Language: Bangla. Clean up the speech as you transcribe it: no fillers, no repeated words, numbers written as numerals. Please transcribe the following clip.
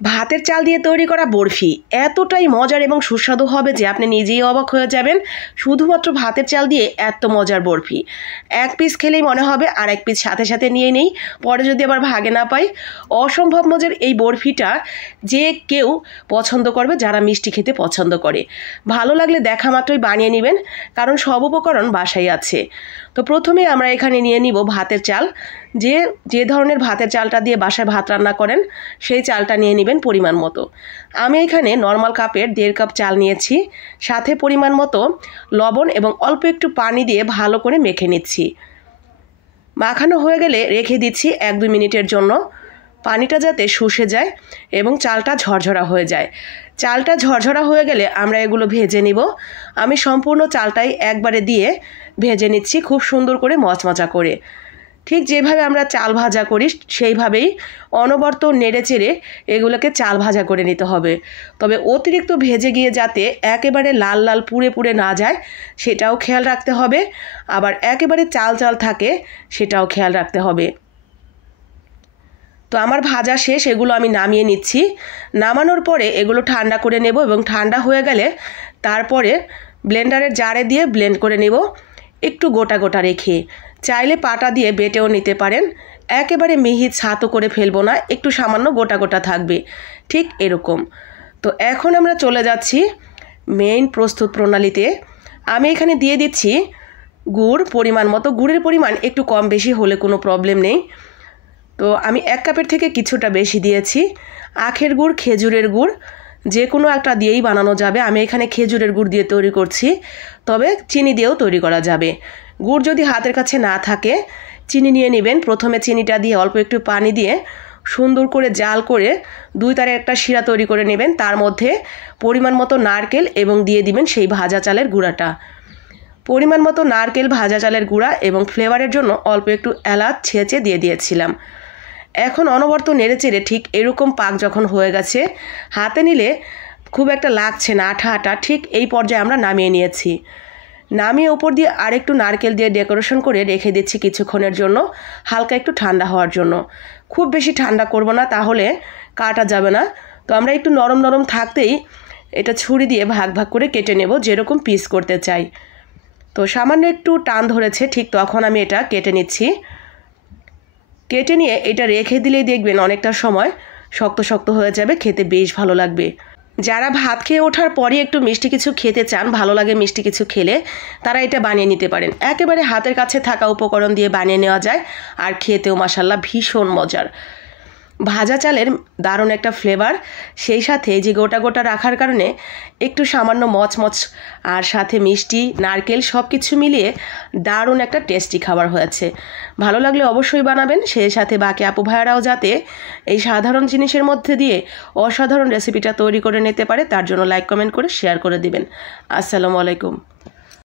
ভাতের চাল দিয়ে তৈরি করা বরফি এতটাই মজার এবং সুস্বাদু হবে যে আপনি নিজেই অবাক হয়ে যাবেন। শুধুমাত্র ভাতের চাল দিয়ে এত মজার বরফি, এক পিস খেলেই মনে হবে আর এক পিস সাথে সাথে নিয়ে নেই, পরে যদি আবার ভাগে না পাই। অসম্ভব মজার এই বরফিটা যে কেউ পছন্দ করবে যারা মিষ্টি খেতে পছন্দ করে। ভালো লাগলে দেখা মাত্রই বানিয়ে নেবেন, কারণ সব উপকরণ বাসায় আছে। তো প্রথমে আমরা এখানে নিয়ে নিব ভাতের চাল। যে ধরনের ভাতের চালটা দিয়ে বাসায় ভাত রান্না করেন সেই চালটা নিয়ে নেবেন পরিমাণ মতো। আমি এখানে নর্মাল কাপের 1.5 কাপ চাল নিয়েছি, সাথে পরিমাণ মতো লবণ এবং অল্প একটু পানি দিয়ে ভালো করে মেখে নিচ্ছি। মাখানো হয়ে গেলে রেখে দিচ্ছি 1-2 মিনিটের জন্য, পানিটা যাতে শুষে যায় এবং চালটা ঝরঝরা হয়ে যায়। চালটা ঝরঝরা হয়ে গেলে আমরা এগুলো ভেজে নিব। আমি সম্পূর্ণ চালটাই একবারে দিয়ে ভেজে নিচ্ছি খুব সুন্দর করে মচমচা করে। ঠিক যেভাবে আমরা চাল ভাজা করি সেইভাবেই অনবরত নেড়ে চেড়ে এগুলোকে চাল ভাজা করে নিতে হবে। তবে অতিরিক্ত ভেজে গিয়ে যাতে একেবারে লাল লাল পুড়ে পুড়ে না যায় সেটাও খেয়াল রাখতে হবে, আবার একেবারে চাল চাল থাকে সেটাও খেয়াল রাখতে হবে। তো আমার ভাজা শেষ, এগুলো আমি নামিয়ে নিচ্ছি। নামানোর পরে এগুলো ঠান্ডা করে নেব এবং ঠান্ডা হয়ে গেলে তারপরে ব্লেন্ডারের জারে দিয়ে ব্লেন্ড করে নেব, একটু গোটা গোটা রেখে। চাইলে পাটা দিয়ে বেটেও নিতে পারেন, একেবারে মিহি ছাতো করে ফেলবো না, একটু সামান্য গোটা গোটা থাকবে, ঠিক এরকম। তো এখন আমরা চলে যাচ্ছি মেইন প্রস্তুত প্রণালীতে। আমি এখানে দিয়ে দিচ্ছি গুড় পরিমাণ মতো। গুড়ের পরিমাণ একটু কম বেশি হলে কোনো প্রবলেম নেই। তো আমি 1 কাপের থেকে কিছুটা বেশি দিয়েছি। আখের গুড়, খেজুরের গুড় যে কোনো একটা দিয়েই বানানো যাবে। আমি এখানে খেজুরের গুড় দিয়ে তৈরি করছি, তবে চিনি দিয়েও তৈরি করা যাবে। গুড় যদি হাতের কাছে না থাকে চিনি নিয়ে নেবেন। প্রথমে চিনিটা দিয়ে অল্প একটু পানি দিয়ে সুন্দর করে জাল করে 2 তারের একটা শিরা তৈরি করে নেবেন। তার মধ্যে পরিমাণ মতো নারকেল এবং দিয়ে দিবেন সেই ভাজা চালের গুঁড়াটা। পরিমাণ মতো নারকেল, ভাজা চালের গুঁড়া এবং ফ্লেভারের জন্য অল্প একটু এলাচ ছেঁচে দিয়ে দিয়েছিলাম। এখন অনবরত নেড়েচেড়ে ঠিক এরকম পাক যখন হয়ে গেছে, হাতে নিলে খুব একটা লাগছে না, আঠা আঠা, ঠিক এই পর্যায়ে আমরা নামিয়ে নিয়েছি। নামিয়ে ওপর দিয়ে আরেকটু নারকেল দিয়ে ডেকোরেশন করে রেখে দিচ্ছি কিছুক্ষণের জন্য, হালকা একটু ঠান্ডা হওয়ার জন্য। খুব বেশি ঠান্ডা করব না, তাহলে কাটা যাবে না। তো আমরা একটু নরম নরম থাকতেই এটা ছুরি দিয়ে ভাগ ভাগ করে কেটে নেব, যেরকম পিস করতে চাই। তো সামান্য একটু টান ধরেছে, ঠিক তখন আমি এটা কেটে নিচ্ছি। কেটে নিয়ে এটা রেখে দিলেই দেখবেন অনেকটা সময় শক্ত শক্ত হয়ে যাবে, খেতে বেশ ভালো লাগবে। যারা ভাত খেয়ে ওঠার পরে একটু মিষ্টি কিছু খেতে চান, ভালো লাগে মিষ্টি কিছু খেলে, তারা এটা বানিয়ে নিতে পারেন। একেবারে হাতের কাছে থাকা উপকরণ দিয়ে বানিয়ে নেওয়া যায়, আর খেতেও মাশাআল্লাহ ভীষণ মজার। ভাজা চালের দারুণ একটা ফ্লেভার, সেই সাথে যে গোটা গোটা রাখার কারণে একটু সামান্য মচমচ আর সাথে মিষ্টি, নারকেল সব কিছু মিলিয়ে দারুণ একটা টেস্টি খাবার হয়েছে। ভালো লাগলে অবশ্যই বানাবেন, সেই সাথে বাকি আপু ভাইয়ারাও যাতে এই সাধারণ জিনিসের মধ্যে দিয়ে অসাধারণ রেসিপিটা তৈরি করে নিতে পারে তার জন্য লাইক কমেন্ট করে শেয়ার করে দিবেন। আসসালামু আলাইকুম।